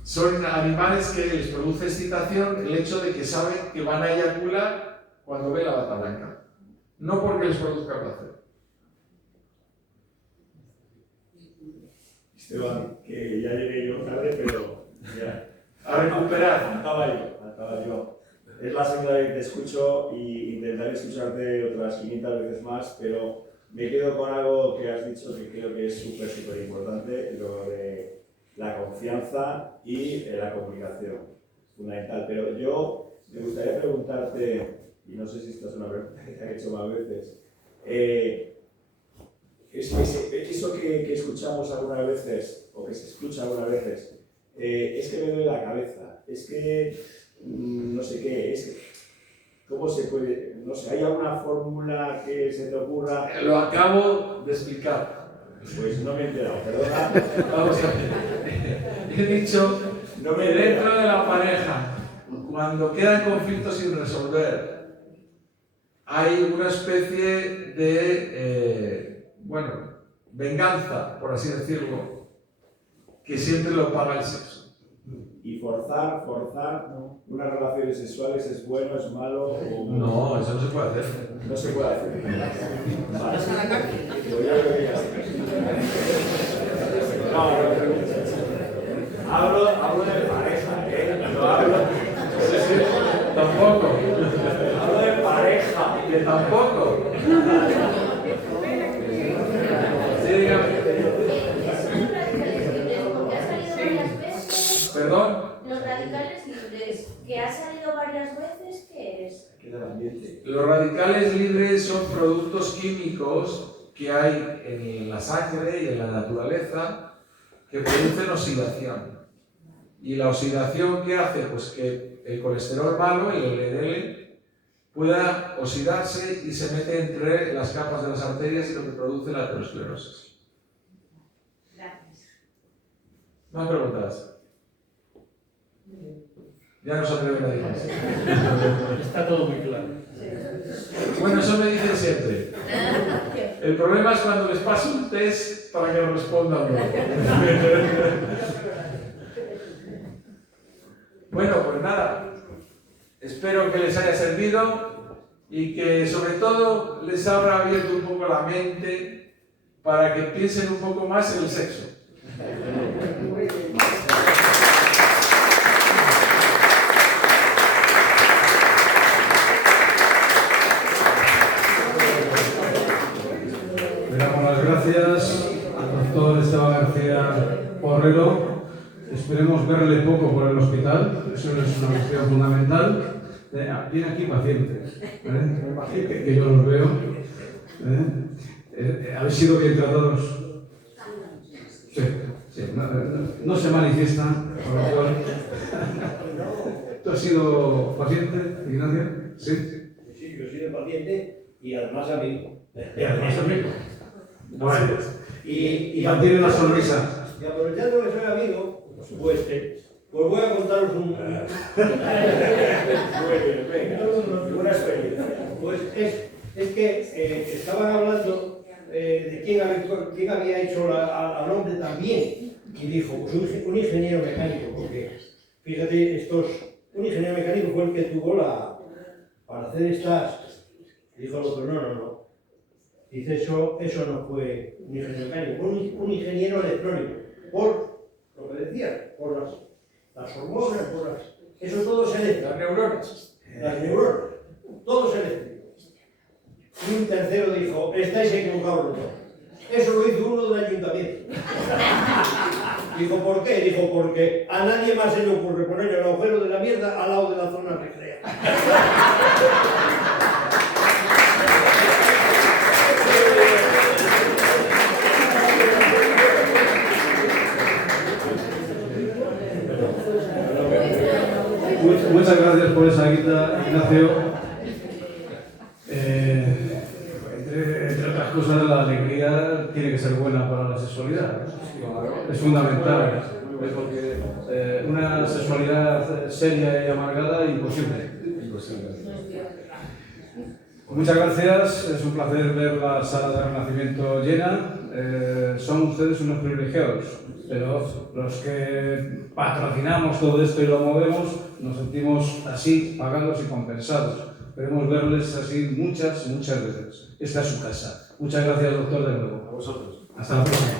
Son animales que les produce excitación el hecho de que saben que van a eyacular cuando ve la bata blanca. No porque les produzca placer. Esteban, que ya llegué yo tarde, pero ya. A recuperar. Acaba yo. Es la segunda vez que te escucho y intentaré escucharte otras 500 veces más, pero me quedo con algo que has dicho que creo que es súper importante, lo de la confianza y la comunicación, fundamental. Pero yo me gustaría preguntarte, y no sé si esta es una pregunta que te he hecho más veces, eso que escuchamos algunas veces, o que se escucha algunas veces, es que me duele la cabeza, es que no sé qué, es que ¿cómo se puede? No sé, ¿hay alguna fórmula que se te ocurra? Lo acabo de explicar. Pues no me he enterado, perdona. Vamos a ver. He dicho que dentro de la pareja, cuando quedan conflictos sin resolver, hay una especie de, venganza, por así decirlo, que siempre lo paga el sexo. Y forzar unas relaciones sexuales es bueno, es malo o... No, eso no se puede hacer. No se puede hacer. Vale. Hablo de pareja, no hablo... Tampoco. Hablo de pareja. Que tampoco. Sí, dígame. ¿Perdón? Los radicales libres, que ha salido varias veces, ¿qué es? Los radicales libres son productos químicos que hay en la sangre y en la naturaleza que producen oxidación. Y la oxidación, ¿qué hace? Pues que el colesterol malo, el LDL, pueda oxidarse y se mete entre las capas de las arterias y lo que produce la aterosclerosis. Gracias. ¿Más preguntas? Ya no se atreven a decir más. Está todo muy claro. Bueno, eso me dicen siempre. El problema es cuando les paso un test para que lo respondan luego. Bueno, pues nada. Espero que les haya servido y que sobre todo les habrá abierto un poco la mente para que piensen un poco más en el sexo. Le damos las gracias al doctor Esteban García Porrero. Esperemos verle poco por el hospital, eso es una cuestión fundamental. Tiene aquí pacientes, que yo los veo. ¿Habéis sido bien tratados? Sí, no se manifiestan, por lo cual... ¿Tú has sido paciente, Ignacio? Sí. Sí, yo he sido paciente y además amigo. Y además amigo. Bueno, Y mantiene una sonrisa. Y aprovechando que soy amigo, pues voy a contaros una experiencia. Pues es que estaban hablando de quién había hecho al hombre también. Y dijo, pues un ingeniero mecánico, porque fíjate, un ingeniero mecánico fue el que tuvo para hacer estas. Dijo el otro, no. Dice, eso no fue un ingeniero mecánico, fue un ingeniero electrónico. Por lo que decía, por las hormonas, eso todo es eléctrico. Las neuronas. Las neuronas, todo es eléctrico. Y un tercero dijo, estáis equivocados los dos. Eso lo hizo uno del ayuntamiento. Dijo, ¿por qué? Dijo, porque a nadie más se le ocurre poner el agujero de la mierda al lado de la zona recreativa. Muchas gracias por esa guita, Ignacio. Entre otras cosas, la alegría tiene que ser buena para la sexualidad. Es fundamental, porque una sexualidad seria y amargada, imposible. Muchas gracias, es un placer ver la sala de Renacimiento llena. Son ustedes unos privilegiados, pero los que patrocinamos todo esto y lo movemos nos sentimos así, pagados y compensados. Queremos verles así muchas veces. Esta es su casa. Muchas gracias, doctor, de nuevo. A vosotros. Hasta la próxima.